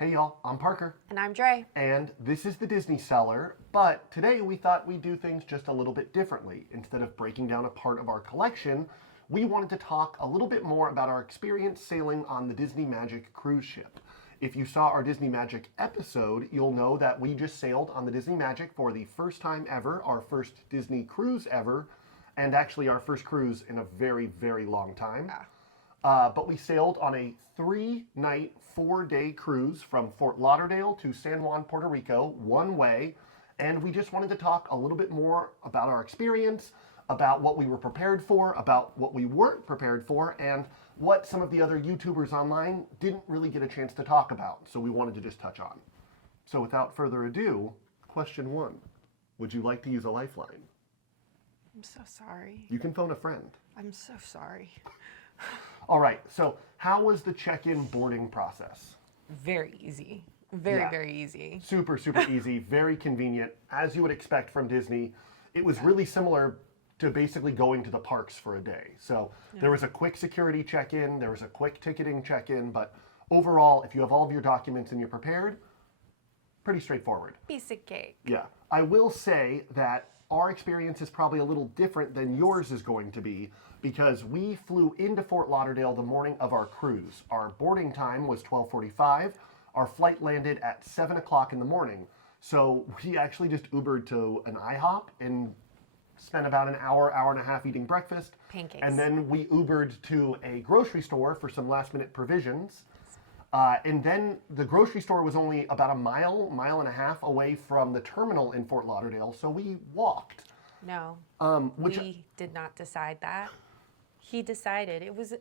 Hey y'all, I'm Parker. And I'm Dre. And this is the Disney Cellar, but today we thought we'd do things just a little bit differently. Instead of breaking down a part of our collection, we wanted to talk a little bit more about our experience sailing on the Disney Magic cruise ship. If you saw our Disney Magic episode, you'll know that we just sailed on the Disney Magic for the first time ever, our first Disney cruise ever, and actually our first cruise in a very, very long time. Yeah. But we sailed on a 3-night, 4-day cruise from Fort Lauderdale to San Juan, Puerto Rico, one way. And we just wanted to talk a little bit more about our experience, about what we were prepared for, about what we weren't prepared for, and what some of the other YouTubers online didn't really get a chance to talk about. So we wanted to just touch on. So without further ado, question 1. Would you like to use a lifeline? I'm so sorry. You can phone a friend. I'm so sorry. All right, so how was the check-in boarding process? Very easy. Very, Yeah. very easy. Super, super easy, very convenient, as you would expect from Disney. It was really similar to basically going to the parks for a day. So there was a quick security check-in, there was a quick ticketing check-in, but overall, if you have all of your documents and you're prepared, pretty straightforward. Piece of cake. Yeah. I will say that our experience is probably a little different than yours is going to be because we flew into Fort Lauderdale the morning of our cruise. Our boarding time was 12:45. Our flight landed at 7 o'clock in the morning. So we actually just Ubered to an IHOP and spent about an hour, hour and a half eating breakfast. Pancakes. And then we Ubered to a grocery store for some last minute provisions. And then the grocery store was only about a mile and a half away from the terminal in Fort Lauderdale, so we walked. No, Which we did not decide that. He decided it was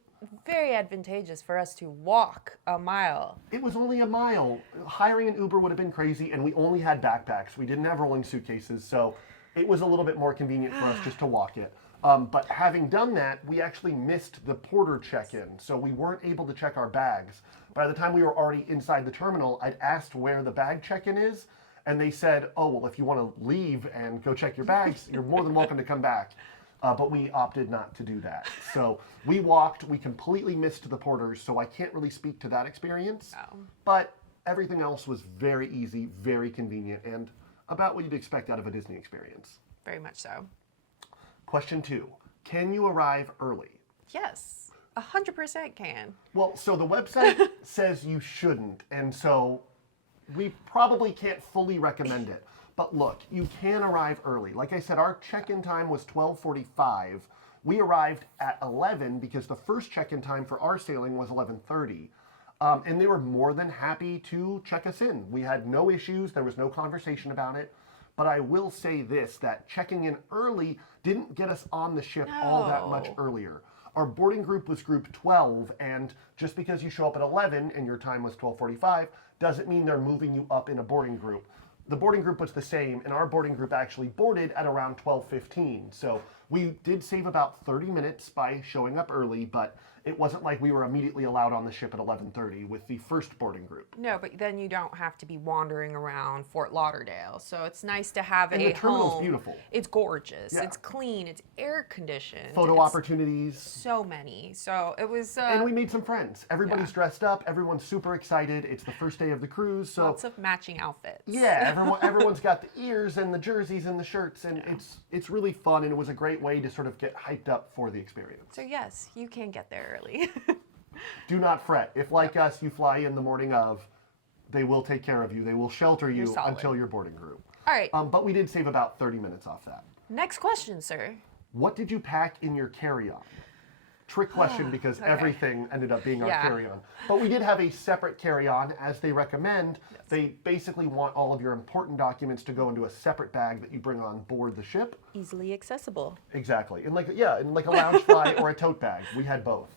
very advantageous for us to walk a mile. it was only a mile. Hiring an Uber would have been crazy, and we only had backpacks. We didn't have rolling suitcases, so it was a little bit more convenient for us just to walk it. But having done that, we actually missed the porter check-in, so we weren't able to check our bags. By the time we were already inside the terminal, I'd asked where the bag check-in is, and they said, oh, well, if you want to leave and go check your bags, you're more than welcome to come back. But we opted not to do that. So we walked, we completely missed the porters, so I can't really speak to that experience. Oh. But everything else was very easy, very convenient, and about what you'd expect out of a Disney experience. Very much so. Question 2, can you arrive early? Yes, 100% can. Well, so the website says you shouldn't, and so we probably can't fully recommend it. But look, you can arrive early. Like I said, our check-in time was 12:45. We arrived at 11 because the first check-in time for our sailing was 11:30. And they were more than happy to check us in. We had no issues. There was no conversation about it. But I will say this, that checking in early didn't get us on the ship all that much No. earlier. Our boarding group was group 12, and just because you show up at 11 and your time was 12:45 doesn't mean they're moving you up in a boarding group. The boarding group was the same, and our boarding group actually boarded at around 12:15. So we did save about 30 minutes by showing up early, but it wasn't like we were immediately allowed on the ship at 11:30 with the first boarding group. No, but then you don't have to be wandering around Fort Lauderdale. So it's nice to have And a the terminal's home. beautiful. It's gorgeous. Yeah. It's clean. It's air conditioned. Photo it's opportunities. So many. So it was And we made some friends. Everybody's Yeah. dressed up. Everyone's super excited. It's the first day of the cruise, so lots of matching outfits. yeah, everyone's got the ears and the jerseys and the shirts, and it's really fun, and it was a great way to sort of get hyped up for the experience. So yes, you can get there early. Do not fret. If, like us, you fly in the morning of, they will take care of you. They will shelter you solid. until your boarding group. All right. But we did save about 30 minutes off that. Next question, sir. What did you pack in your carry-on? Trick question because everything ended up being our Yeah. carry-on. But we did have a separate carry-on, as they recommend. They basically want all of your important documents to go into a separate bag that you bring on board the ship. Easily accessible. Exactly. In like a lounge fly or a tote bag. We had both.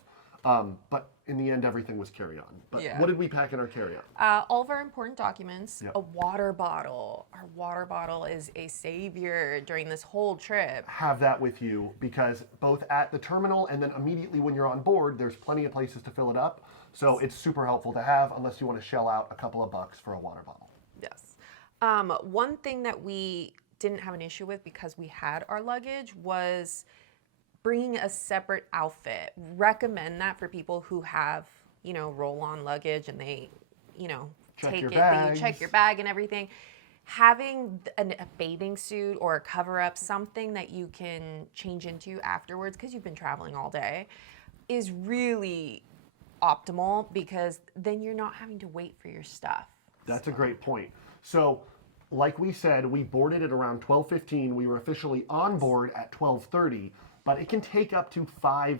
But in the end, everything was carry-on. But Yeah. what did we pack in our carry-on? All of our important documents, Yep. a water bottle. Our water bottle is a savior during this whole trip. Have that with you because both at the terminal and then immediately when you're on board, there's plenty of places to fill it up. So it's super helpful to have unless you want to shell out a couple of bucks for a water bottle. Yes. One thing that we didn't have an issue with because we had our luggage was bringing a separate outfit. Recommend that for people who have, roll-on luggage and they, Check take your it, then you check bags. your bag and everything. Having a bathing suit or a cover up, something that you can change into afterwards because you've been traveling all day, is really optimal because then you're not having to wait for your stuff. That's a great point. So, like we said, we boarded at around 12:15. We were officially on board at 12:30, but it can take up to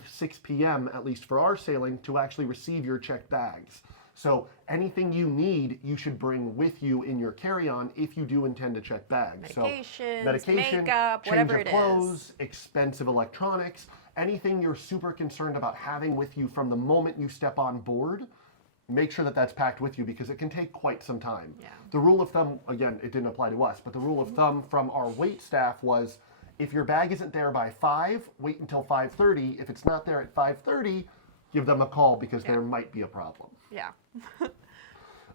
6 p.m., at least for our sailing, to actually receive your checked bags. So anything you need, you should bring with you in your carry-on if you do intend to check bags. Medications, Medication, makeup, change whatever of it is. clothes, expensive electronics, anything you're super concerned about having with you from the moment you step on board, make sure that that's packed with you because it can take quite some time. Yeah. The rule of thumb, again, it didn't apply to us, but the rule of thumb from our wait staff was if your bag isn't there by 5, wait until 5:30. If it's not there at 5:30, give them a call because there might be a problem. Yeah.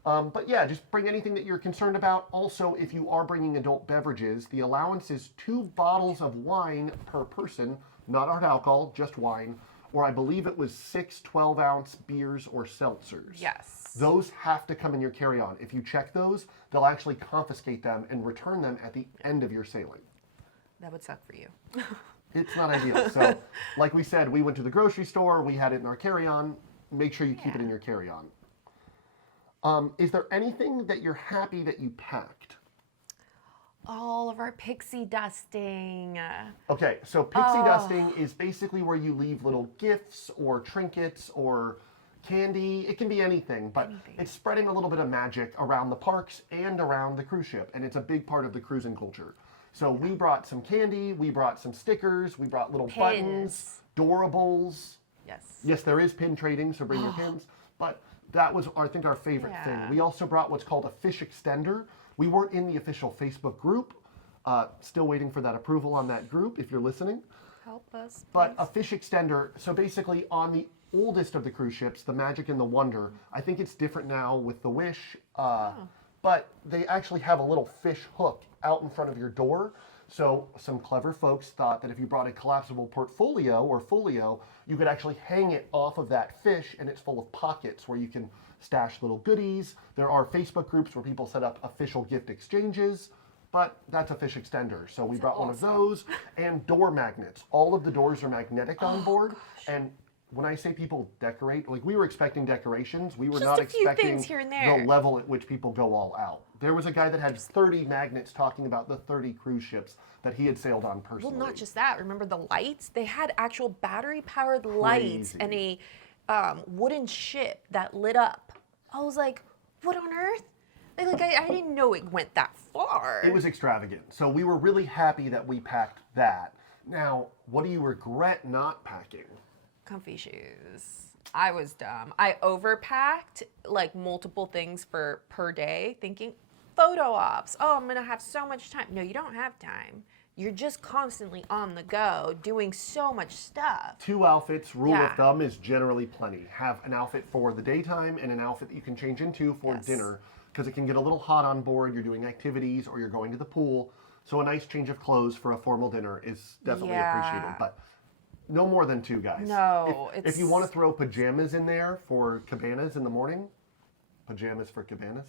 But yeah, just bring anything that you're concerned about. Also, if you are bringing adult beverages, the allowance is 2 bottles of wine per person, not hard alcohol, just wine, or I believe it was 6 12-ounce beers or seltzers. Yes. Those have to come in your carry-on. If you check those, they'll actually confiscate them and return them at the end of your sailing. That would suck for you. It's not ideal. So, like we said, we went to the grocery store, we had it in our carry-on. Make sure you keep it in your carry-on. Is there anything that you're happy that you packed? All of our pixie dusting. Okay, so pixie dusting is basically where you leave little gifts or trinkets or candy. It can be anything, but it's spreading a little bit of magic around the parks and around the cruise ship, and it's a big part of the cruising culture. So we brought some candy, we brought some stickers, we brought little buttons, doorables. Yes. Yes, there is pin trading, so bring your pins. But that was, I think, our favorite thing. We also brought what's called a fish extender. We weren't in the official Facebook group. Still waiting for that approval on that group, if you're listening. Help us. But a fish extender, so basically on the oldest of the cruise ships, the Magic and the Wonder, I think it's different now with the Wish, but they actually have a little fish hook out in front of your door. So some clever folks thought that if you brought a collapsible portfolio or folio, you could actually hang it off of that fish, and it's full of pockets where you can stash little goodies. There are Facebook groups where people set up official gift exchanges, but that's a fish extender. So we brought one of those, and door magnets. All of the doors are magnetic on board, and when I say people decorate, like we were expecting decorations, we were Just not a few expecting things here and there. the level at which people go all out. There was a guy that had 30 magnets talking about the 30 cruise ships that he had sailed on personally. Well, not just that. Remember the lights? They had actual battery-powered lights and a wooden ship that lit up. I was like, what on earth? Like I didn't know it went that far. It was extravagant. So we were really happy that we packed that. Now, what do you regret not packing? Comfy shoes. I was dumb. I overpacked like multiple things per day, thinking photo ops. Oh, I'm gonna have so much time. No, you don't have time. You're just constantly on the go, doing so much stuff. 2 outfits, rule of thumb, is generally plenty. Have an outfit for the daytime and an outfit that you can change into for dinner, because it can get a little hot on board. You're doing activities or you're going to the pool. So a nice change of clothes for a formal dinner is definitely appreciated. But no more than 2, guys. No, if you want to throw pajamas in there for cabanas in the morning, pajamas for cabanas,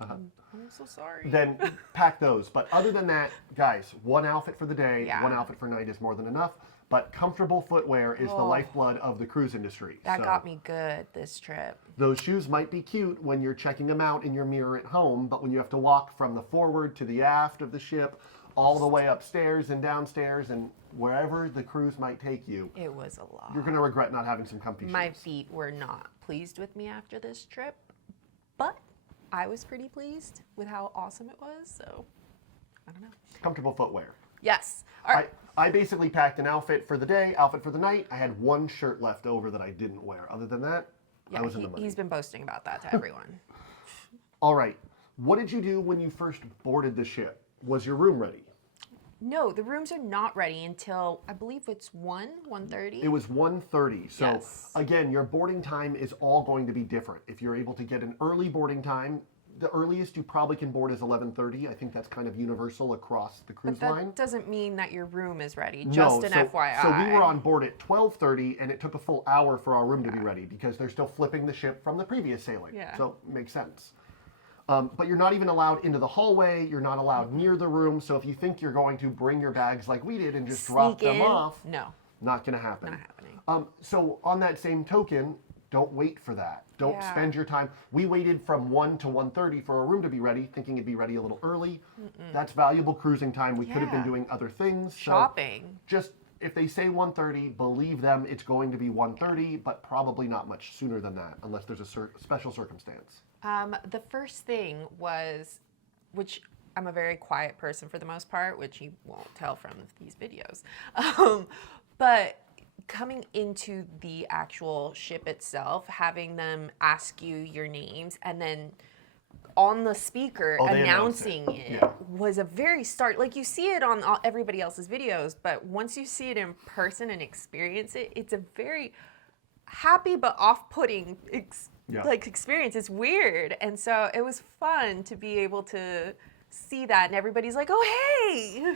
I'm so sorry. then pack those. But other than that, guys, 1 outfit for the day, 1 outfit for night is more than enough. But comfortable footwear is the lifeblood of the cruise industry. That got me good this trip. Those shoes might be cute when you're checking them out in your mirror at home, but when you have to walk from the forward to the aft of the ship, all the way upstairs and downstairs and wherever the cruise might take you, it was a lot. You're going to regret not having some comfy shoes. My feet were not pleased with me after this trip, but I was pretty pleased with how awesome it was, so I don't know. Comfortable footwear. Yes. All right. I basically packed an outfit for the day, outfit for the night. I had 1 shirt left over that I didn't wear. Other than that, I was in the money. He's been boasting about that to everyone. All right. What did you do when you first boarded the ship? Was your room ready? No, the rooms are not ready until, I believe it's 1:30. It was 1:30. So again, your boarding time is all going to be different. If you're able to get an early boarding time, the earliest you probably can board is 11:30. I think that's kind of universal across the cruise line. That doesn't mean that your room is ready, just an FYI. So we were on board at 12:30, and it took a full hour for our room to be ready because they're still flipping the ship from the previous sailing. So it makes sense. But you're not even allowed into the hallway. You're not allowed near the room. So if you think you're going to bring your bags like we did and just drop them off, No, not going to happen. not happening. So on that same token, don't wait for that. Don't Yeah. spend your time. We waited from 1 to 1:30 for a room to be ready, thinking it'd be ready a little early. That's valuable cruising time. We could have been Yeah. doing other things. So Shopping. just if they say 1:30, believe them. It's going to be 1:30, but probably not much sooner than that, unless there's a special circumstance. The first thing was, which I'm a very quiet person for the most part, which you won't tell from these videos. But coming into the actual ship itself, having them ask you your names, and then on the speaker They announce announcing it Yeah. was a very start. Like you see it on everybody else's videos, but once you see it in person and experience it, it's a very happy but off-putting experience. It's weird, and so it was fun to be able to see that, and everybody's like, "Oh, hey!"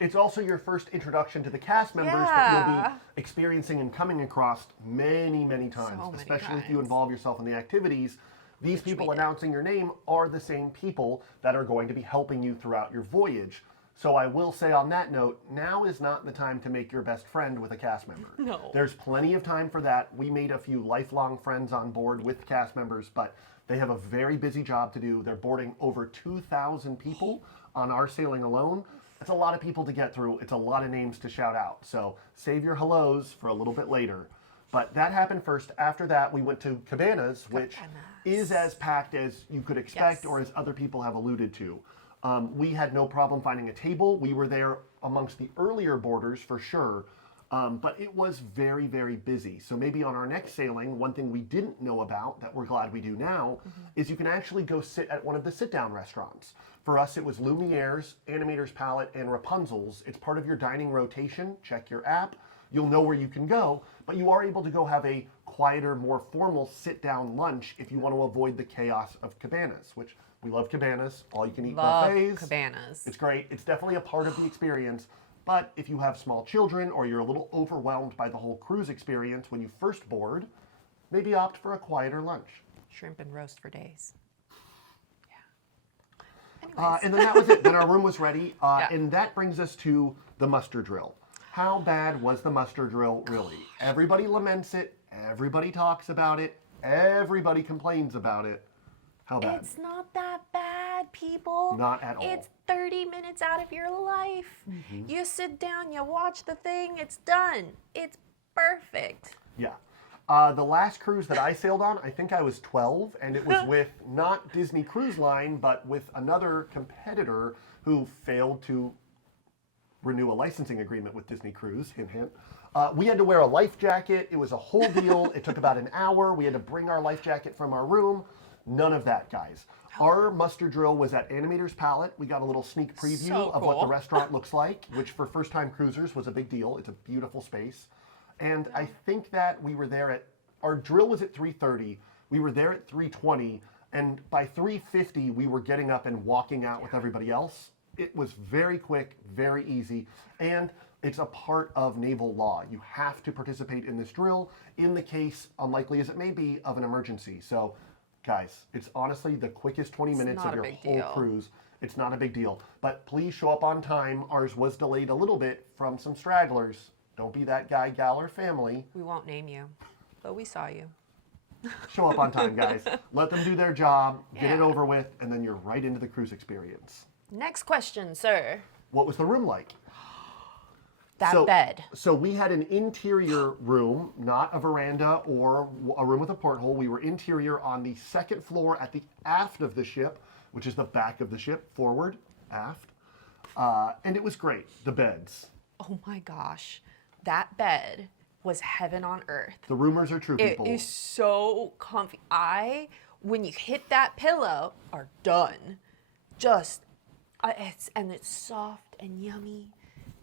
It's also your first introduction to the cast members that you'll Yeah. be experiencing and coming across many, many times, So many especially if you times. involve yourself in the activities. These people we did. announcing your name are the same people that are going to be helping you throughout your voyage. So I will say on that note, now is not the time to make your best friend with a cast member. No. There's plenty of time for that. We made a few lifelong friends on board with cast members, but they have a very busy job to do. They're boarding over 2,000 people on our sailing alone. It's a lot of people to get through. It's a lot of names to shout out. So save your hellos for a little bit later. But that happened first. After that, we went to Cabanas, which is as packed as you could expect, Yes. or as other people have alluded to. We had no problem finding a table. We were there amongst the earlier boarders for sure, but it was very, very busy. So maybe on our next sailing, one thing we didn't know about that we're glad we do now is you can actually go sit at one of the sit-down restaurants. For us, it was Lumiere's, Animator's Palette, and Rapunzel's. It's part of your dining rotation. Check your app. You'll know where you can go, but you are able to go have a quieter, more formal sit-down lunch if you want to avoid the chaos of Cabanas, which we love Cabanas, all-you-can-eat Love buffets. Cabanas. It's great. It's definitely a part of the experience, but if you have small children or you're a little overwhelmed by the whole cruise experience when you first board, maybe opt for a quieter lunch. Shrimp and roast for days. Yeah. Anyways. And then that was it. Then our room was ready, Yeah. and that brings us to the muster drill. How bad was the muster drill really? Everybody laments it. Everybody talks about it. Everybody complains about it. How bad? It's not that bad, people. Not at all. It's 30 minutes out of your life. You sit down, you watch the thing, it's done. It's perfect. Yeah. The last cruise that I sailed on, I think I was 12, and it was with not Disney Cruise Line, but with another competitor who failed to renew a licensing agreement with Disney Cruise, hint, hint. We had to wear a life jacket. It was a whole deal. It took about an hour. We had to bring our life jacket from our room. None of that, guys. Our muster drill was at Animator's Palette. We got a little sneak preview So of what the cool. restaurant looks like, which for first-time cruisers was a big deal. It's a beautiful space. And I think that we were there at, our drill was at 3:30. We were there at 3:20. And by 3:50, we were getting up and walking out with everybody else. It was very quick, very easy. And it's a part of naval law. You have to participate in this drill in the case, unlikely as it may be, of an emergency. So, guys, it's honestly the quickest 20 minutes not of a your big whole deal. cruise. It's not a big deal. But please show up on time. Ours was delayed a little bit from some stragglers. Don't be that guy, gal, or family. We won't name you, but we saw you. Show up on time, guys. Let them do their job, get it Yeah. over with, and then you're right into the cruise experience. Next question, sir. What was the room like? That bed. So we had an interior room, not a veranda or a room with a porthole. We were interior on the second floor at the aft of the ship, which is the back of the ship, forward, aft. And it was great, the beds. Oh my gosh. That bed was heaven on earth. The rumors are true, It people. is so comfy. When you hit that pillow, are done. Just, it's soft and yummy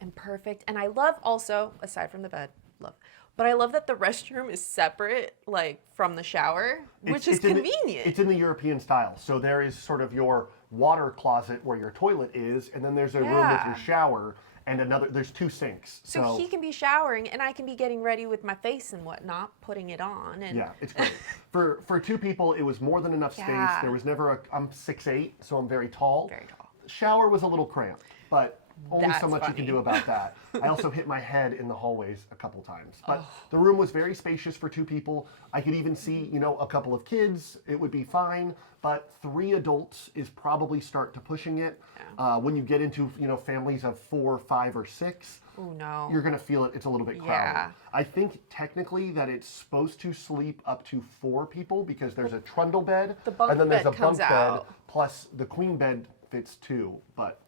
and perfect. And I love also, aside from the bed, but I love that the restroom is separate, like from the shower, which is convenient. It's in the European style. So there is sort of your water closet where your toilet is, and then there's a room with your Yeah. shower. and there's 2 sinks. So he can be showering and I can be getting ready with my face and whatnot, putting it on. And yeah, it's great. For 2 people, it was more than enough space. Yeah. There was never I'm 6'8", so I'm very tall. Very tall. Shower was a little cramped, but only so That's much you can funny. do about that. I also hit my head in the hallways a couple times. But the room was very spacious for 2 people. I could even see, a couple of kids. It would be fine. But 3 adults is probably start to pushing it. Yeah. When you get into, families of 4, 5, or 6, Oh no. you're going to feel it. It's a little bit crowded. Yeah. I think technically that it's supposed to sleep up to 4 people because there's a trundle bed. The bunk and then there's bed a comes bunk bed out. plus the queen bed fits 2. But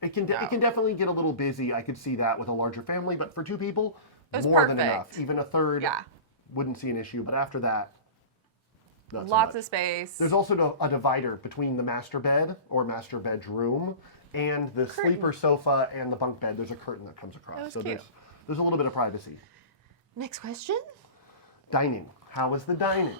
it can No. definitely get a little busy. I could see that with a larger family, but for 2 people, It was more than perfect. enough. Even a third, Yeah. wouldn't see an issue. But after that, not so Lots much. of space. There's also a divider between the master bed or master bedroom and the sleeper sofa and the bunk bed. There's a curtain that comes across. That was so cute. there's a little bit of privacy. Next question. Dining. How was the dining?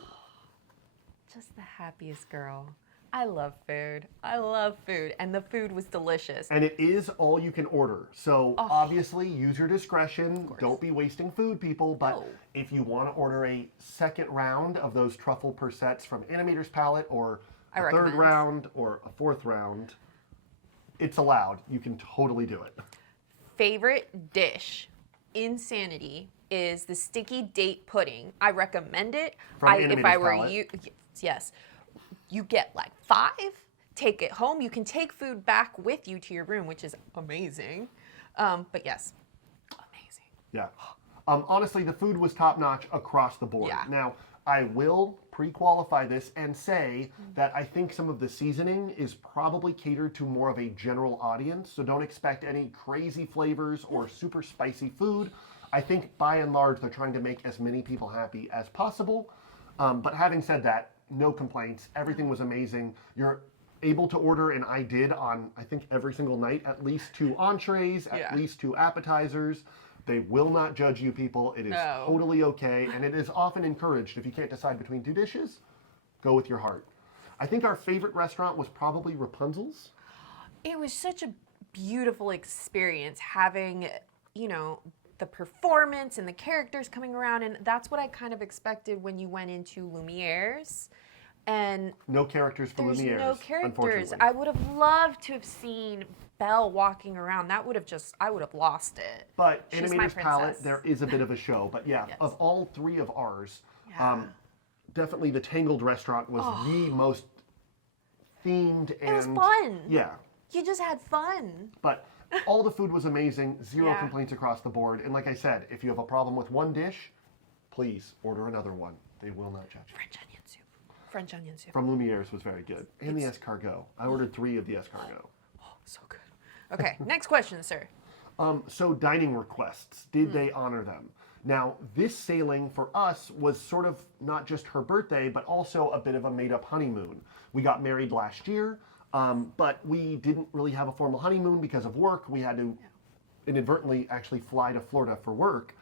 Just the happiest girl. I love food. I love food. And the food was delicious. And it is all you can order. So Oh. obviously use your discretion. Don't be wasting food, people. But No. if you want to order a second round of those truffle persets from Animator's Palette or I a third recommend. round or a 4th round, it's allowed. You can totally do it. Favorite dish, insanity, is the sticky date pudding. I recommend it. From If I Animator's were Palette. you, yes, you get like 5. Take it home. You can take food back with you to your room, which is amazing. But yes, amazing. Yeah. Honestly, the food was top notch across the board. Yeah. Now, I will pre-qualify this and say that I think some of the seasoning is probably catered to more of a general audience. So don't expect any crazy flavors or super spicy food. I think by and large, they're trying to make as many people happy as possible. But having said that, no complaints. Everything was amazing. You're able to order, and I did on, I think, every single night, at least 2 entrees, at Yeah. least 2 appetizers. They will not judge you, people. It is No. totally okay, and it is often encouraged. If you can't decide between 2 dishes, go with your heart. I think our favorite restaurant was probably Rapunzel's. It was such a beautiful experience having, the performance and the characters coming around. And that's what I kind of expected when you went into Lumiere's. And No characters for there's Lumiere's, no characters. unfortunately. I would have loved to have seen Belle walking around. That would have I would have lost it. But She's my Animator's Palette, princess. there is a bit of a show. But yeah, Yes. of all 3 of ours, Yeah. definitely the Tangled restaurant was the most themed and... It was fun. Yeah. You just had fun. But all the food was amazing, 0 Yeah. complaints across the board. And like I said, if you have a problem with one dish, please order another one. They will not judge you. French onion soup. French onion soup. From Lumiere's was very good. And the escargot. I ordered 3 of the escargot. Oh, so good. Okay, next question, sir. So dining requests, did they honor them? Now, this sailing for us was sort of not just her birthday, but also a bit of a made-up honeymoon. We got married last year, but we didn't really have a formal honeymoon because of work. We had to inadvertently actually fly to Florida for work.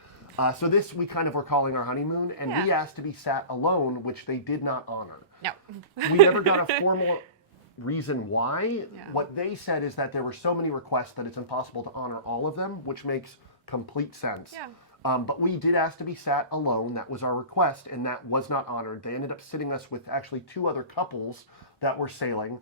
So this we kind of were calling our honeymoon, and we Yeah. asked to be sat alone, which they did not honor. No. We never got a formal reason why. Yeah. What they said is that there were so many requests that it's impossible to honor all of them, which makes complete sense. Yeah. But we did ask to be sat alone. That was our request, and that was not honored. They ended up sitting us with actually 2 other couples that were sailing.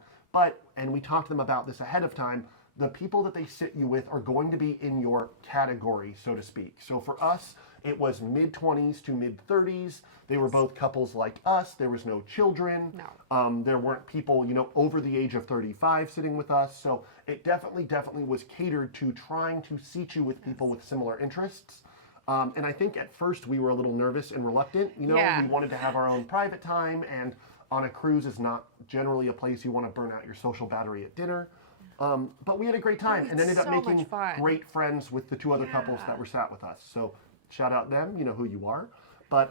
And we talked to them about this ahead of time, the people that they sit you with are going to be in your category, so to speak. So for us, it was mid-20s to mid-30s. They were both couples like us. There was no children. No. There weren't people, over the age of 35 sitting with us. So it definitely was catered to trying to seat you with people with similar interests. And I think at first we were a little nervous and reluctant. Yeah. We wanted to have our own private time, and on a cruise is not generally a place you want to burn out your social battery at dinner. But we had a great time and ended up so much making fun. great friends with the 2 other couples that were sat with us. So shout out them, you know who you are. But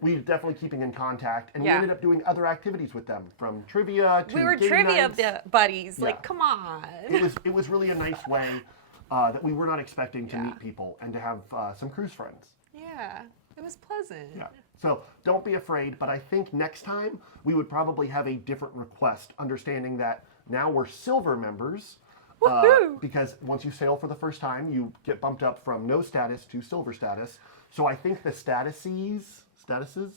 we're definitely keeping in contact, and we Yeah. ended up doing other activities with them, from trivia to We were game trivia nights. buddies. Yeah. Like, come on. It was really a nice way that we were not expecting to Yeah. meet people and to have some cruise friends. Yeah, it was pleasant. Yeah. So don't be afraid, but I think next time we would probably have a different request, understanding that now we're silver members. because once you sail for the first time, you get bumped up from no status to silver status. So I think the statuses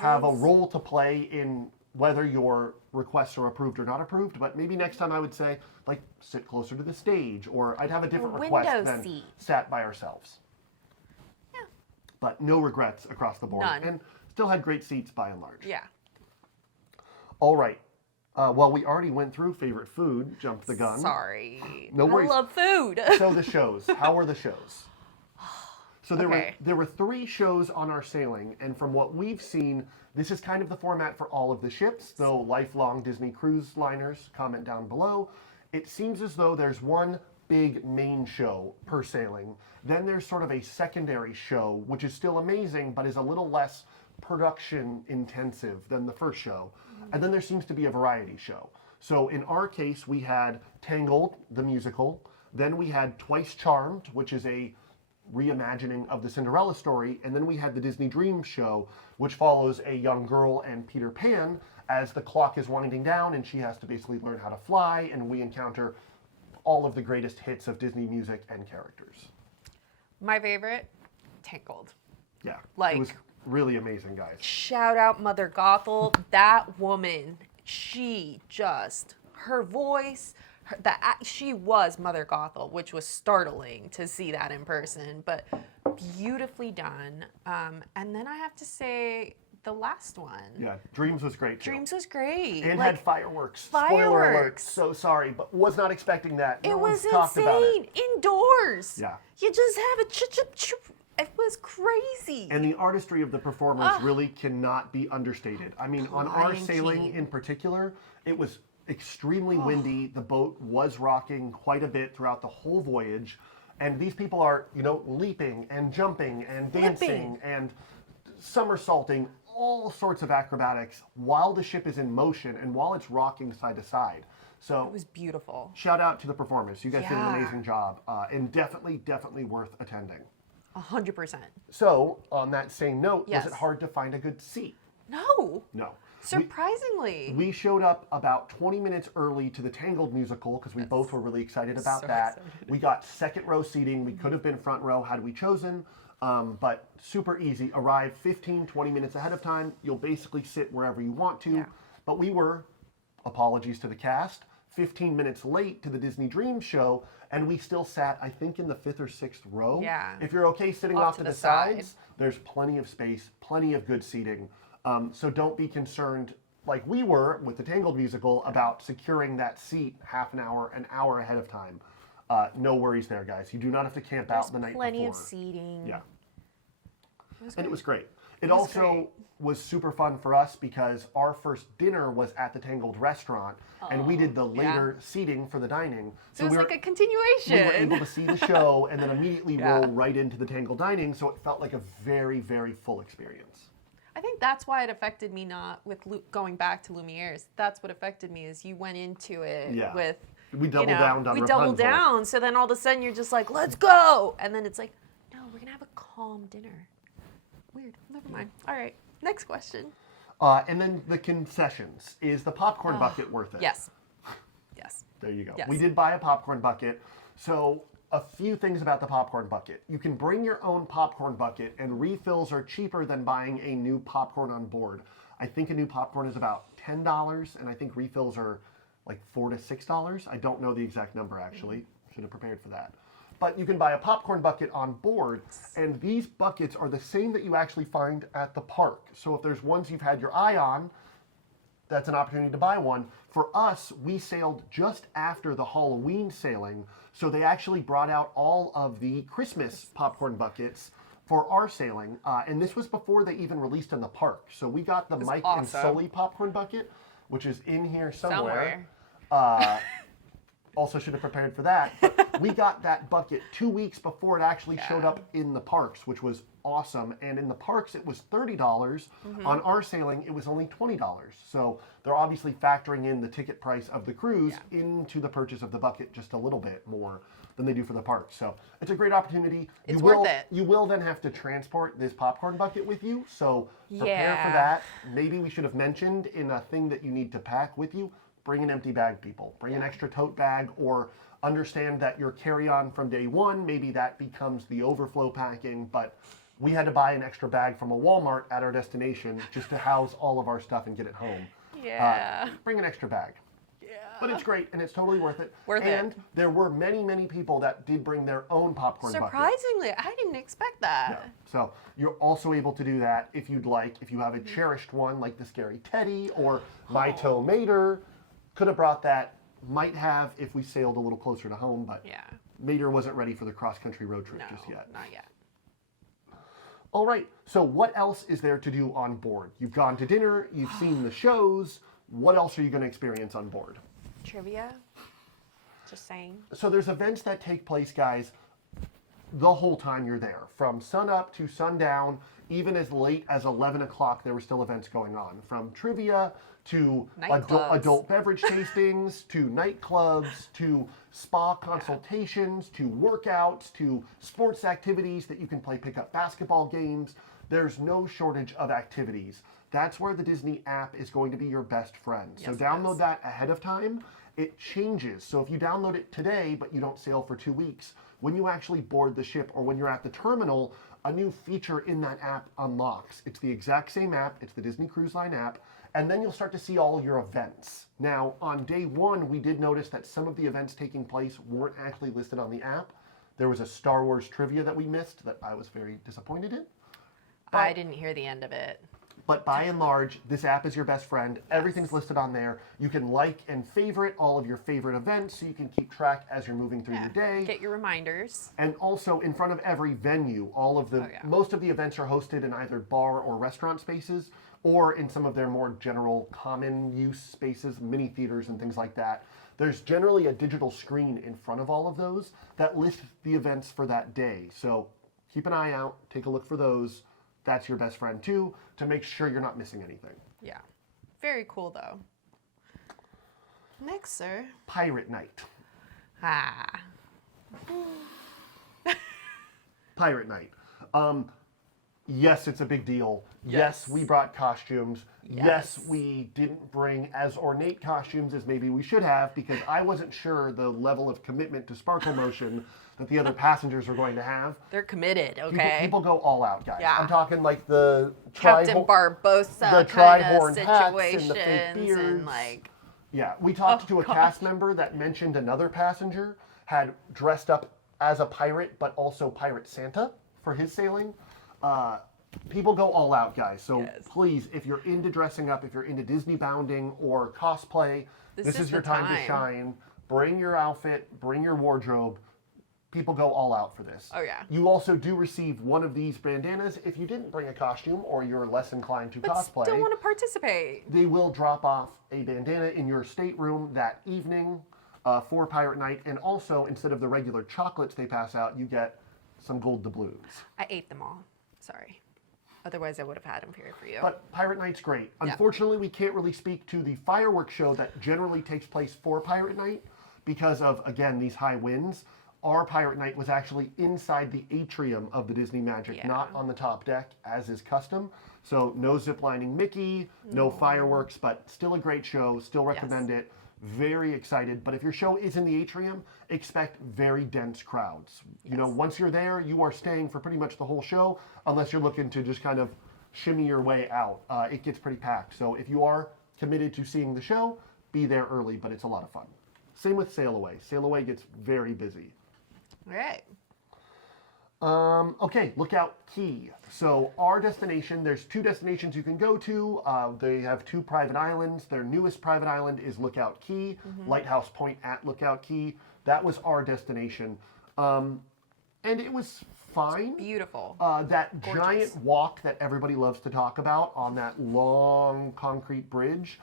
have a role to play in whether your requests are approved or not approved. But maybe next time I would say, like, sit closer to the stage, or I'd have a different request than seat. sat by ourselves. Yeah. But no regrets across the board. None. And still had great seats by and large. Yeah. All right. Well, we already went through favorite food, jumped the gun. Sorry. No worries. I love food. So the shows. How were the shows? So Okay. there were 3 shows on our sailing, and from what we've seen, this is kind of the format for all of the ships, though lifelong Disney cruise liners comment down below. It seems as though there's one big main show per sailing. Then there's sort of a secondary show, which is still amazing, but is a little less production intensive than the first show. And then there seems to be a variety show. So in our case, we had Tangled, the musical. Then we had Twice Charmed, which is a reimagining of the Cinderella story. And then we had the Disney Dreams show, which follows a young girl and Peter Pan as the clock is winding down and she has to basically learn how to fly. And we encounter all of the greatest hits of Disney music and characters. My favorite, Tangled. Yeah, Like- it was really amazing, guys. Shout out Mother Gothel. That woman, her voice, she was Mother Gothel, which was startling to see that in person, but beautifully done. And then I have to say the last one. Yeah, Dreams was great too. Dreams was great. And Like, had fireworks. Spoiler alert. Fireworks. So sorry, but was not expecting that. it No was one's talked about insane. it. Indoors. Yeah. You just have a chip. It was crazy. And the artistry of the performers really cannot be understated. I mean, on our Lion sailing King. in particular, it was extremely windy. The boat was rocking quite a bit throughout the whole voyage. And these people are, leaping and jumping and dancing and somersaulting, all sorts of acrobatics while the ship is in motion and while it's rocking side to side. So it was beautiful. shout out to the performers. You guys did an Yeah. amazing job, and definitely worth attending. 100%. So, on that same note, Yes. was it hard to find a good seat? No. No. Surprisingly. We showed up about 20 minutes early to the Tangled musical because we both were really excited about So that. excited. We got second row seating. We could have been front row had we chosen, but super easy. Arrive 15, 20 minutes ahead of time. You'll basically sit wherever you want to. Yeah. But we were, apologies to the cast, 15 minutes late to the Disney Dreams show, and we still sat, I think, in the 5th or 6th row. Yeah. If you're okay sitting off to the sides, there's plenty of space, plenty of good seating. So don't be concerned, like we were with the Tangled musical, about securing that seat half an hour ahead of time. No worries there, guys. You do not have to camp out the night plenty before. of seating. Yeah. was And it was great. It was also great. was super fun for us because our first dinner was at the Tangled restaurant, and we did the later seating for the dining. So it was we like a continuation. we were able to see the show and then immediately Yeah. roll right into the Tangled dining, so it felt like a very, very full experience. I think that's why it affected me not with going back to Lumiere's. That's what affected me is you went into it Yeah. with, We doubled down on we Rapunzel. doubled down. So then all of a sudden you're just like, let's go. And then it's like, no, we're going to have a calm dinner. Weird. Never mind. All right. Next question. And then the concessions. Is the popcorn bucket worth it? Yes. Yes. There you go. Yes. We did buy a popcorn bucket. So a few things about the popcorn bucket. You can bring your own popcorn bucket, and refills are cheaper than buying a new popcorn on board. I think a new popcorn is about $10, and I think refills are like $4 to $6. I don't know the exact number, actually. Should have prepared for that. But you can buy a popcorn bucket on board, and these buckets are the same that you actually find at the park. So if there's ones you've had your eye on, that's an opportunity to buy one. For us, we sailed just after the Halloween sailing, so they actually brought out all of the Christmas popcorn buckets for our sailing, and this was before they even released in the park. So we got the Mike and awesome. Sully popcorn bucket, which is in here somewhere. Also should have prepared for that. But we got that bucket 2 weeks before it actually showed up in the parks, which was awesome. And in the parks, it was $30. On our sailing, it was only $20. So they're obviously factoring in the ticket price of the cruise into the purchase of the bucket just a little bit more than they do for the parks. So it's a great opportunity. It's you will, worth it. You will then have to transport this popcorn bucket with you. So prepare for Yeah. that. Maybe we should have mentioned in a thing that you need to pack with you, bring an empty bag, people. Bring an extra tote bag, or understand that your carry-on from day one, maybe that becomes the overflow packing, but we had to buy an extra bag from a Walmart at our destination just to house all of our stuff and get it home. Yeah. Bring an extra bag. Yeah. But it's great, and it's totally worth it. Worth it. And there were many, many people that did bring their own popcorn bucket. Surprisingly, I didn't expect that. Yeah. So you're also able to do that if you'd like. If you have a cherished one like the Scary Teddy or My Toe Mater, could have brought that. Might have if we sailed a little closer to home, but Yeah. Mater wasn't ready for the cross-country road trip No, just yet. not yet. All right, so what else is there to do on board? You've gone to dinner, you've seen the shows. What else are you going to experience on board? Trivia. Just saying. So there's events that take place, guys, the whole time you're there. From sun up to sundown, even as late as 11 o'clock, there were still events going on. From trivia to Nightclubs. adult beverage tastings, to nightclubs, to spa consultations, to workouts, to sports activities that you can play pickup basketball games. There's no shortage of activities. That's where the Disney app is going to be your best friend. So Yes, it download is. that ahead of time. It changes. So if you download it today, but you don't sail for 2 weeks, when you actually board the ship or when you're at the terminal, a new feature in that app unlocks. It's the exact same app. It's the Disney Cruise Line app. And then you'll start to see all your events. Now, on day one, we did notice that some of the events taking place weren't actually listed on the app. There was a Star Wars trivia that we missed that I was very disappointed in. I didn't hear the end of it. But by and large, this app is your best friend. Everything's listed on there. You can like and favorite all of your favorite events so you can keep track as you're moving through your day. Get your reminders. And also in front of every venue, all of the most of the events are hosted in either bar or restaurant spaces or in some of their more general common use spaces, mini theaters and things like that. There's generally a digital screen in front of all of those that lists the events for that day. So keep an eye out, take a look for those. That's your best friend too, to make sure you're not missing anything. Yeah. Very cool though. Next, sir. Pirate Night. Ah. Pirate Night. Yes, it's a big deal. Yes, we brought costumes. Yes, we didn't bring as ornate costumes as maybe we should have because I wasn't sure the level of commitment to sparkle motion that the other passengers were going to have. They're committed, okay? People go all out, guys. Yeah. I'm talking like the Captain Barbosa the kind tri-horn of hats and the fake situations beards. and like. Yeah, we talked to a cast member that mentioned another passenger had dressed up as a pirate, but also Pirate Santa for his sailing. People go all out, guys. So please, if you're into dressing up, if you're into Disney bounding or cosplay, this is your time to shine. Bring your outfit, bring your wardrobe. People go all out for this. Oh, yeah. You also do receive one of these bandanas if you didn't bring a costume or you're less inclined to cosplay. Still want to participate. They will drop off a bandana in your stateroom that evening for Pirate Night. And also, instead of the regular chocolates they pass out, you get some gold doubloons. I ate them all. Sorry. Otherwise, I would have had them here for you. But Pirate Night's great. Unfortunately, we can't really speak to the fireworks show that generally takes place for Pirate Night because of, again, these high winds. Our Pirate Night was actually inside the atrium of the Disney Magic, not on the top deck, as is custom. So no ziplining Mickey, no fireworks, but still a great show. Still recommend it. Very excited. But if your show is in the atrium, expect very dense crowds. You know, once you're there, you are staying for pretty much the whole show, unless you're looking to just kind of shimmy your way out. It gets pretty packed. So if you are committed to seeing the show, be there early, but it's a lot of fun. Same with Sail Away. Sail Away gets very busy. All right. Okay, Lookout Key. So our destination, there's 2 destinations you can go to. They have 2 private islands. Their newest private island is Lookout Key, Lighthouse Point at Lookout Key. That was our destination. And it was fine. Beautiful. That giant walk that everybody loves to talk about on that long concrete bridge,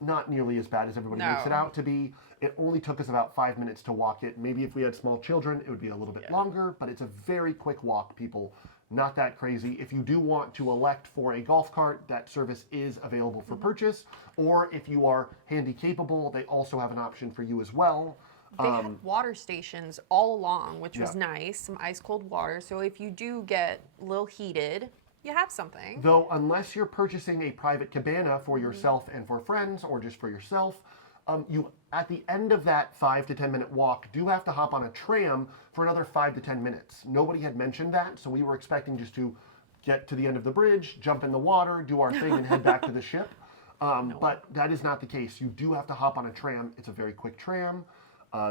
not nearly as bad as everybody makes it out to be. It only took us about 5 minutes to walk it. Maybe if we had small children, it would be a little bit longer, but it's a very quick walk, people. Not that crazy. If you do want to elect for a golf cart, that service is available for purchase. Or if you are handy capable, they also have an option for you as well. They had water stations all along, which was nice. Some ice cold water. So if you do get a little heated, you have something. Though, unless you're purchasing a private cabana for yourself and for friends, or just for yourself, You at the end of that 5 to 10 minute walk do have to hop on a tram for another 5 to 10 minutes. Nobody had mentioned that, so we were expecting just to get to the end of the bridge, jump in the water, do our thing, and head back to the ship. But that is not the case. You do have to hop on a tram. It's a very quick tram.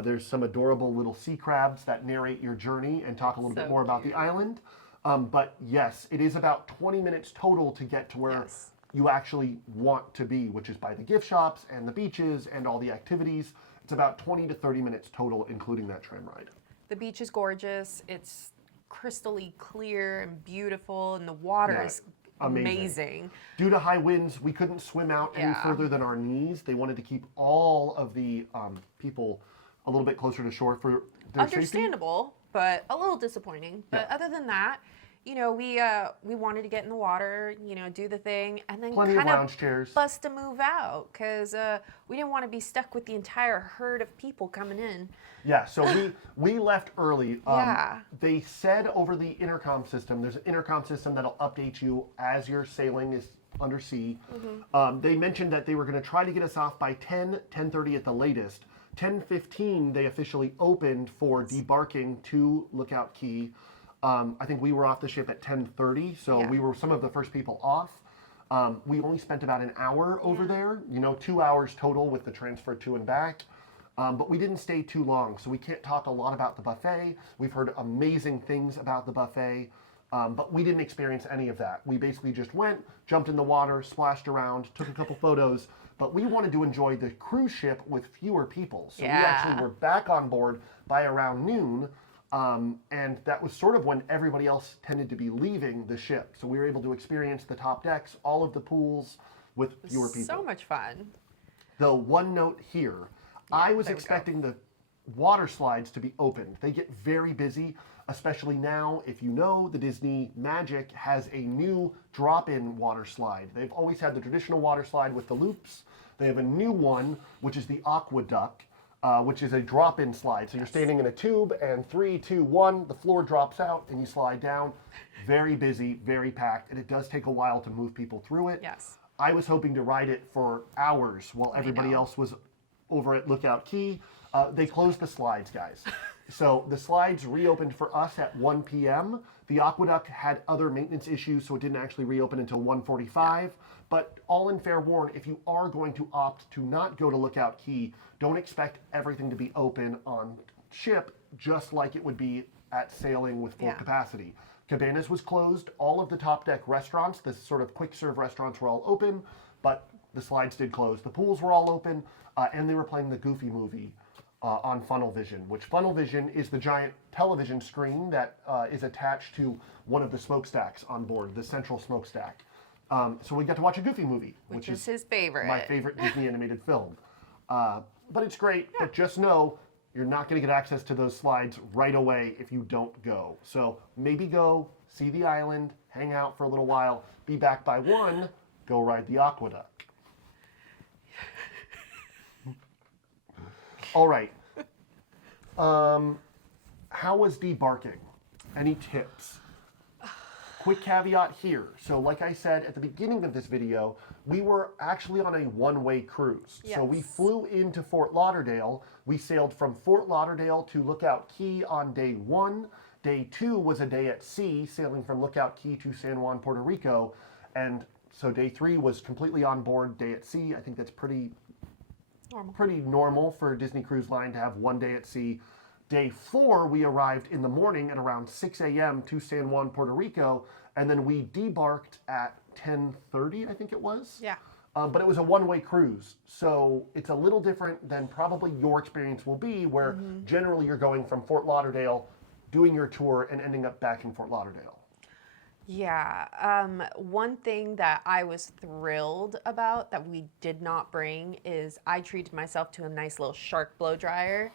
There's some adorable little sea crabs that narrate your journey and talk a little bit more about the island. But yes, it is about 20 minutes total to get to where you actually want to be, which is by the gift shops and the beaches and all the activities. It's about 20 to 30 minutes total, including that tram ride. The beach is gorgeous. It's crystally clear and beautiful, and the water is amazing. Due to high winds, we couldn't swim out any further than our knees. They wanted to keep all of the people a little bit closer to shore for their Understandable, but a little disappointing. But other than that, you know, we wanted to get in the water, you know, do the thing, and then Plenty of kind lounge chairs. bust a move out because we didn't want to be stuck with the entire herd of people coming in. Yeah, so we left early. Yeah. They said over the intercom system, there's an intercom system that'll update you as your sailing is under sea. They mentioned that they were going to try to get us off by 10:30 at the latest. 10:15 they officially opened for debarking to Lookout Key. I think we were off the ship at 10:30, so we were some of the first people off. We only spent about an hour over there, you know, 2 hours total with the transfer to and back. But we didn't stay too long, so we can't talk a lot about the buffet. We've heard amazing things about the buffet, but we didn't experience any of that. We basically just went, jumped in the water, splashed around, took a couple photos, but we wanted to enjoy the cruise ship with fewer people. So we actually were back on board by around noon, and that was sort of when everybody else tended to be leaving the ship. So we were able to experience the top decks, all of the pools with fewer people. So much fun. Though one note here, I was expecting the water slides to be opened. They get very busy, especially now. If you know, the Disney Magic has a new drop-in water slide. They've always had the traditional water slide with the loops. They have a new one, which is the Aqueduct, which is a drop-in slide. So you're standing in a tube, and 3, 2, 1, the floor drops out, and you slide down. Very busy, very packed, and it does take a while to move people through it. Yes. I was hoping to ride it for hours while everybody else was over at Lookout Key. They closed the slides, guys. So the slides reopened for us at 1 p.m. The Aqueduct had other maintenance issues, so it didn't actually reopen until 1:45. But all in fair warn, if you are going to opt to not go to Lookout Key, don't expect everything to be open on ship, just like it would be at sailing with full capacity. Cabanas was closed. All of the top deck restaurants, the sort of quick serve restaurants, were all open, but the slides did close. The pools were all open, and they were playing the Goofy movie on Funnel Vision, which Funnel Vision is the giant television screen that is attached to one of the smokestacks on board, the central smokestack. So we got to watch a Goofy movie, Which is his favorite. my favorite Disney animated film. But it's great, but just know you're not going to get access to those slides right away if you don't go. So maybe go, see the island, hang out for a little while, be back by 1, go ride the Aqueduct. All right. How was debarking? Any tips? Quick caveat here. So like I said at the beginning of this video, we were actually on a one-way cruise. So we flew into Fort Lauderdale. We sailed from Fort Lauderdale to Lookout Key on day 1. Day 2 was a day at sea, sailing from Lookout Key to San Juan, Puerto Rico. And so day 3 was completely on board, day at sea. I think that's pretty normal for a Disney Cruise Line to have one day at sea. Day 4, we arrived in the morning at around 6 a.m. to San Juan, Puerto Rico, and then we debarked at 10:30, I think it was. Yeah. But it was a one-way cruise, so it's a little different than probably your experience will be, where generally you're going from Fort Lauderdale, doing your tour, and ending up back in Fort Lauderdale. Yeah. One thing that I was thrilled about that we did not bring is I treated myself to a nice little shark blow dryer.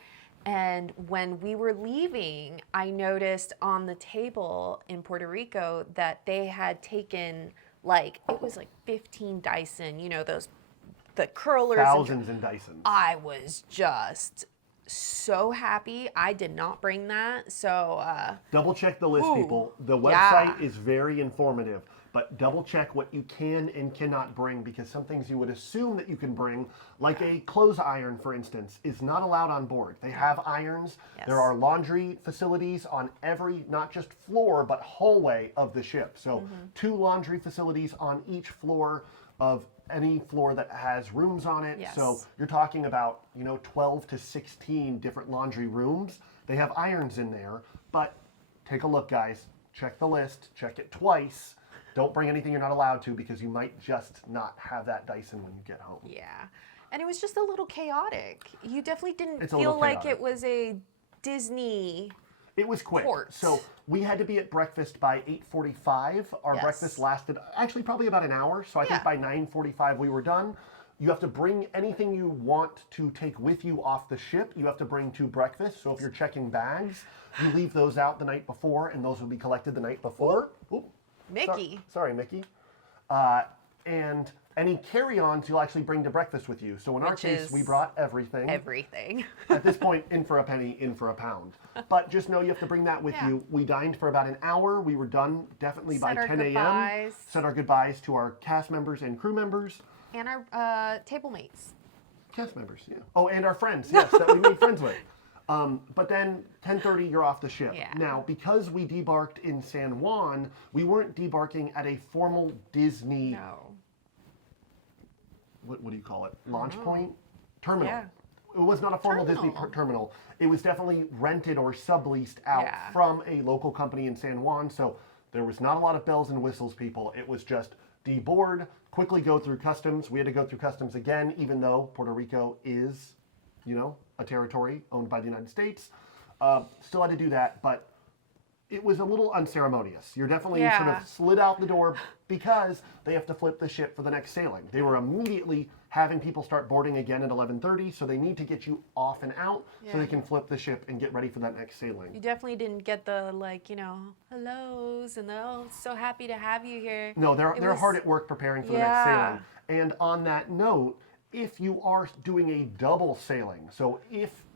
And when we were leaving, I noticed on the table in Puerto Rico that they had taken it was like 15 Dyson, you know, the curlers. Thousands in Dyson. I was just so happy I did not bring that. So, Double check the list, Ooh, people. The yeah. website is very informative, but double check what you can and cannot bring, because some things you would assume that you can bring, like a clothes iron, for instance, is not allowed on board. They have irons. Yes. There are laundry facilities on every, not just floor, but hallway of the ship. So 2 laundry facilities on each floor of any floor that has rooms on it. Yes. So you're talking about, 12 to 16 different laundry rooms. They have irons in there, but take a look, guys. Check the list. Check it twice. Don't bring anything you're not allowed to, because you might just not have that Dyson when you get home. yeah. And it was just a little chaotic. You definitely didn't It's a feel little like chaotic. it was a Disney. It was quick. Port. So we had to be at breakfast by 8:45. Our Yes. breakfast lasted actually probably about an hour. So I think Yeah. by 9:45 we were done. You have to bring anything you want to take with you off the ship. You have to bring to breakfast. So if you're checking bags, you leave those out the night before, and those will be collected the night before. Oop. Mickey. Sorry, Mickey. And any carry-ons you'll actually bring to breakfast with you. So in our Which case, is we brought everything. Everything. At this point, in for a penny, in for a pound. But just know you have to bring that with Yeah. you. We dined for about an hour. We were done definitely by Said our 10 a.m. goodbyes. Said our goodbyes to our cast members and crew members. And our table mates. Cast members, yeah. Oh, and our friends, yes, that we made friends with. But then 10:30, you're off the ship. Yeah. Now, because we debarked in San Juan, we weren't debarking at a formal Disney, No. what do you call it? Launch point? Terminal. Yeah. It was not a formal Disney Terminal. terminal. It was definitely rented or subleased out Yeah. from a local company in San Juan. So there was not a lot of bells and whistles, people. It was just deboard, quickly go through customs. We had to go through customs again, even though Puerto Rico is, a territory owned by the United States. Still had to do that, but it was a little unceremonious. You're definitely sort Yeah. of slid out the door because they have to flip the ship for the next sailing. They were immediately having people start boarding again at 11:30, so they need to get you off and out so Yeah. they can flip the ship and get ready for that next sailing. You definitely didn't get the hellos and so happy to have you here. No, they're It they're was- hard at work preparing for the next sailing. And on that note, if you are doing a double sailing, so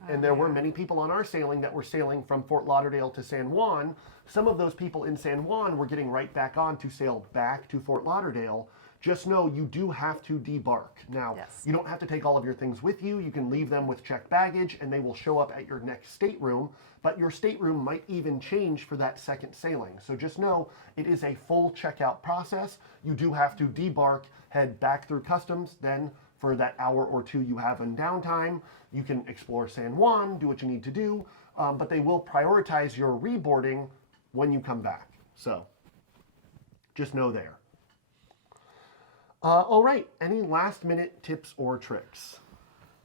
and there were many people on our sailing that were sailing from Fort Lauderdale to San Juan, some of those people in San Juan were getting right back on to sail back to Fort Lauderdale. Just know you do have to debark. Now, Yes. you don't have to take all of your things with you. You can leave them with checked baggage and they will show up at your next stateroom, but your stateroom might even change for that second sailing. So just know it is a full checkout process. You do have to debark, head back through customs, then for that hour or two you have in downtime, you can explore San Juan, do what you need to do, but they will prioritize your reboarding when you come back. So just know there. All right, any last minute tips or tricks?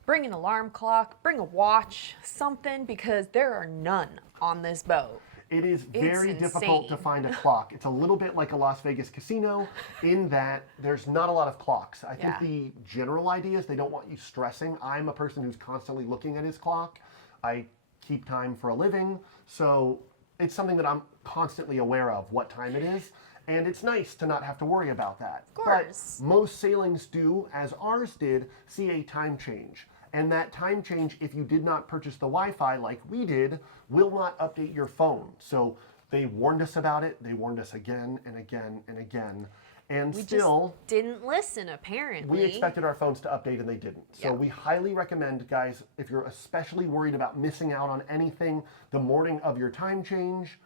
Bring an alarm clock, bring a watch, something, because there are none on this boat. It is very difficult to insane. find a clock. It's a little bit like a Las Vegas casino in that there's not a lot of clocks. I think Yeah. the general idea is they don't want you stressing. I'm a person who's constantly looking at his clock. I keep time for a living, so it's something that I'm constantly aware of what time it is. And it's nice to not have to worry about that. Of course. But most sailings do, as ours did, see a time change. And that time change, if you did not purchase the Wi-Fi like we did, will not update your phone. So they warned us about it. They warned us again and again and again. And We still, just didn't listen, apparently. we expected our phones to update and they didn't. So Yeah. we highly recommend, guys, if you're especially worried about missing out on anything the morning of your time change,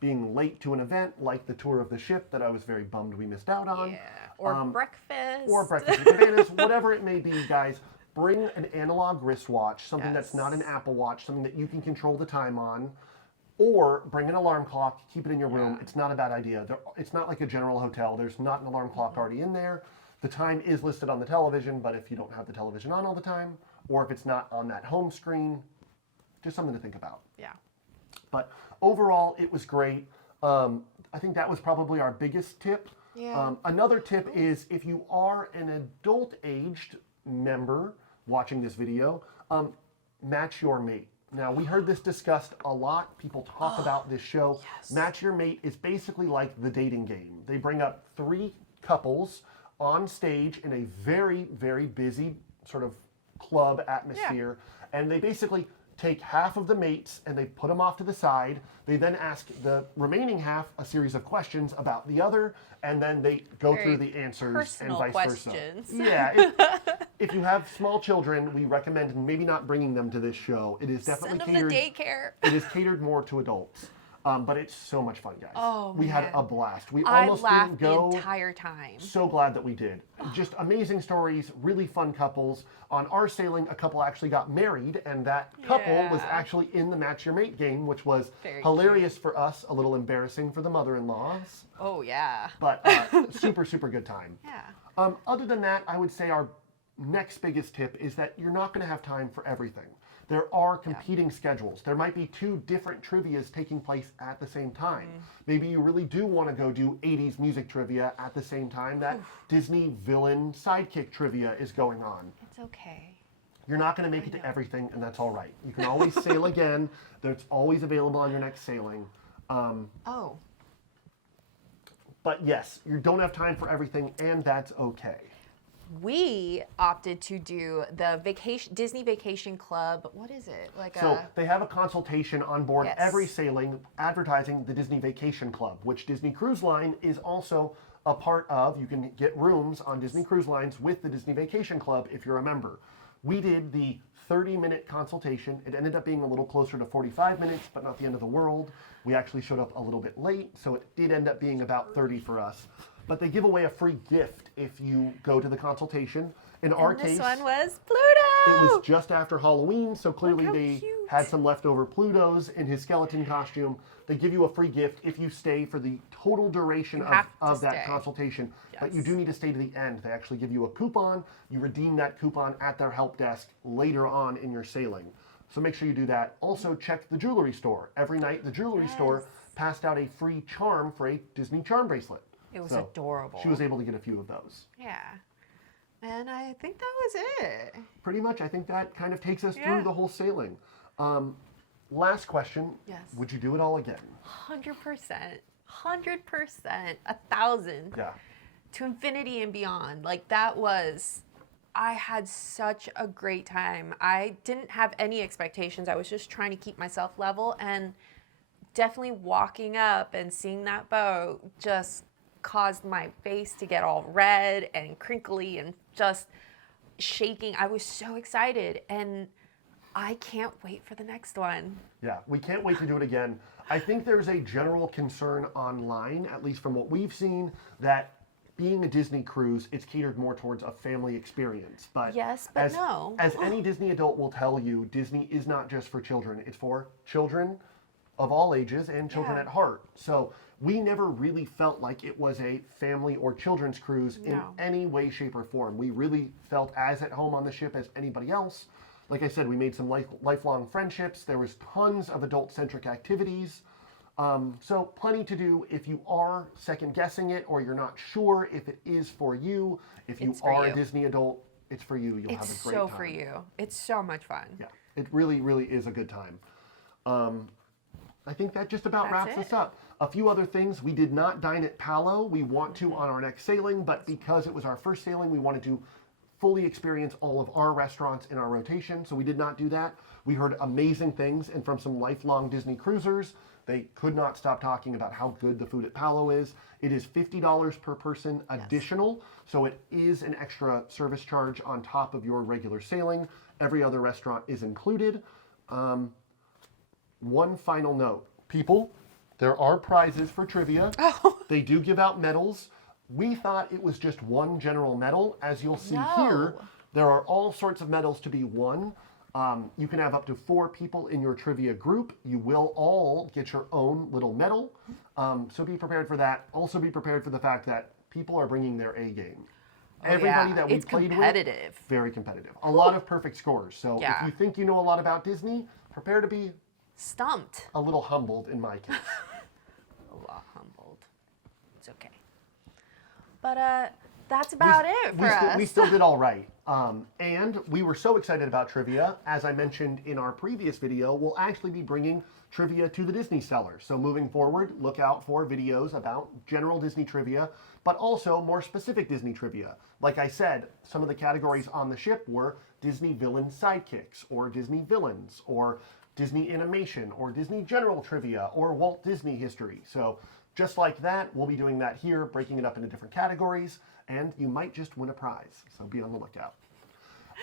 being late to an event like the tour of the ship that I was very bummed we missed out on. Yeah. Or breakfast. Or breakfast with cabanas, whatever it may be, guys, bring an analog wristwatch, something that's not an Yes. Apple Watch, something that you can control the time on, or bring an alarm clock, keep it in your room. Yeah. It's not a bad idea. It's not like a general hotel. There's not an alarm clock already in there. The time is listed on the television, but if you don't have the television on all the time, or if it's not on that home screen, just something to think about. Yeah. But overall, it was great. I think that was probably our biggest tip. Yeah. Another tip is if you are an adult-aged member watching this video, match your mate. Now, we heard this discussed a lot. People talk about this show. Yes. Match your mate is basically like the dating game. They bring up 3 couples on stage in a very, very busy sort of club atmosphere, and they basically take half of the mates and they put them off to the side. They then ask the remaining half a series of questions about the other, and then they go Very through the answers and personal vice questions. versa. Yeah. If you have small children, we recommend maybe not bringing them to this show. It is definitely Send them to catered. daycare. It is catered more to adults. But it's so much fun, guys. Oh, we had man. a blast. We I almost laughed didn't go. the entire time. So glad that we did. Just amazing stories, really fun couples. On our sailing, a couple actually got married, and that couple was Yeah. actually in the Match Your Mate game, which was Very hilarious for us, a little embarrassing for the mother-in-laws, Oh, yeah. but super, super good time. Yeah. Other than that, I would say our next biggest tip is that you're not going to have time for everything. There are competing schedules. There might be 2 different trivias taking place at the same time. Maybe you really do want to go do 80s music trivia at the same time that Disney villain sidekick trivia is going on. It's okay. You're not going to make it to everything, and that's all right. You can always sail again. That's always available on your next sailing. Oh. But yes, you don't have time for everything, and that's okay. We opted to do the Disney Vacation Club. What is it? So they have a consultation on board Yes. every sailing advertising the Disney Vacation Club, which Disney Cruise Line is also a part of. You can get rooms on Disney Cruise Lines with the Disney Vacation Club if you're a member. We did the 30-minute consultation. It ended up being a little closer to 45 minutes, but not the end of the world. We actually showed up a little bit late, so it did end up being about 30 for us. But they give away a free gift if you go to the consultation. In our and case, this one was Pluto. it was just after Halloween, so clearly how they cute. had some leftover Plutos in his skeleton costume. They give you a free gift if you stay for the total duration have to of that stay. consultation. But you Yes. do need to stay to the end. They actually give you a coupon. You redeem that coupon at their help desk later on in your sailing. So make sure you do that. Also, check the jewelry store. Every night, the jewelry store passed out a free charm for a Disney charm bracelet. It was So adorable. She was able to get a few of those. Yeah. And I think that was it. Pretty much, I think that kind of takes us Yeah. through the whole sailing. Last question. Yes. Would you do it all again? 100%. 100%. 1,000. Yeah. To infinity and beyond. Like that was, I had such a great time. I didn't have any expectations. I was just trying to keep myself level, and definitely walking up and seeing that boat just caused my face to get all red and crinkly and just shaking. I was so excited, and I can't wait for the next one. Yeah, we can't wait to do it again. I think there's a general concern online, at least from what we've seen, that being a Disney cruise, it's catered more towards a family experience. But Yes, but no. As any Disney adult will tell you, Disney is not just for children. It's for children of all ages and children Yeah. at heart. So we never really felt like it was a family or children's cruise in No. any way, shape, or form. We really felt as at home on the ship as anybody else. Like I said, we made some lifelong friendships. There was tons of adult-centric activities. So plenty to do if you are second guessing it or you're not sure if it is for you. If you It's for are a you. Disney adult, it's for you. You'll It's have a great so time. for you. It's so much fun. Yeah, it really, really is a good time. I think that just about That's wraps us it. up. A few other things. We did not dine at Palo. We want to Mm-hmm. on our next sailing, but because it was our first sailing, we wanted to fully experience all of our restaurants in our rotation, so we did not do that. We heard amazing things, and from some lifelong Disney cruisers, they could not stop talking about how good the food at Palo is. It is $50 per person additional, so it is an extra service charge on top of your regular sailing. Every other restaurant is included. One final note. People, there are prizes for trivia. They do give out medals. We thought it was just one general medal. As you'll see here, No. there are all sorts of medals to be won. You can have up to 4 people in your trivia group. You will all get your own little medal. So be prepared for that. Also be prepared for the fact that people are bringing their A game. Everybody that we It's played competitive. with, very competitive. A lot of perfect scores. So Yeah. if you think you know a lot about Disney, prepare to be Stumped. a little humbled in my case. A lot humbled. It's okay. But that's about it for us. We still did all right. And we were so excited about trivia. As I mentioned in our previous video, we'll actually be bringing trivia to the Disney Cellar. So moving forward, look out for videos about general Disney trivia, but also more specific Disney trivia. Like I said, some of the categories on the ship were Disney villain sidekicks, or Disney villains, or Disney animation, or Disney general trivia, or Walt Disney history. So just like that, we'll be doing that here, breaking it up into different categories, and you might just win a prize. So be on the lookout.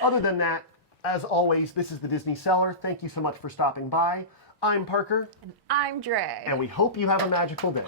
Other than that, as always, this is the Disney Cellar. Thank you so much for stopping by. I'm Parker. I'm Dre. And we hope you have a magical day.